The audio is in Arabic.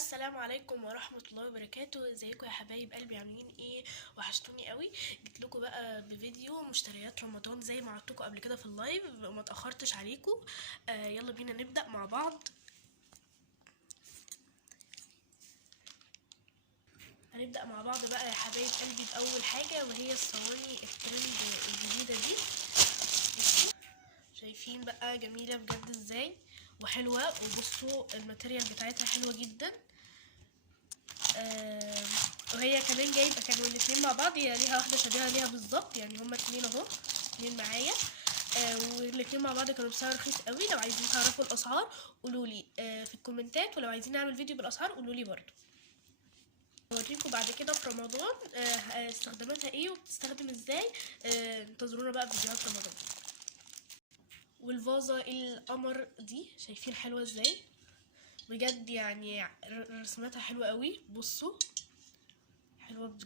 السلام عليكم ورحمة الله وبركاته. ازيكم يا حبايب قلبي؟ عاملين ايه؟ وحشتوني قوي. جيت لكم بقى بفيديو مشتريات رمضان زي ما عدتكم قبل كده في اللايف وما اتاخرتش عليكم. يلا بينا نبدأ مع بعض. هنبدأ مع بعض بقى يا حبايب قلبي بأول حاجة، وهي الصواني الترند الجديدة دي. شايفين بقى جميلة بجد ازاي وحلوة، وبصوا الماتيريال بتاعتها حلوة جدا. وهي كمان جايبه، كانوا الاتنين مع بعض، هي ليها واحده شبيهه ليها بالظبط، يعني هما اتنين اهو، اتنين معايا. والاتنين مع بعض كانوا بسعر رخيص قوي. لو عايزين تعرفوا الاسعار قولولي في الكومنتات، ولو عايزين نعمل فيديو بالاسعار قولولي برضو. هوريكم بعد كده في رمضان استخداماتها ايه وبتستخدم ازاي. انتظرونا بقى في فيديوهات رمضان. والفازه القمر دي شايفين حلوه ازاي بجد، يعني رسمتها حلوه قوي. بصوا حلوه بجد.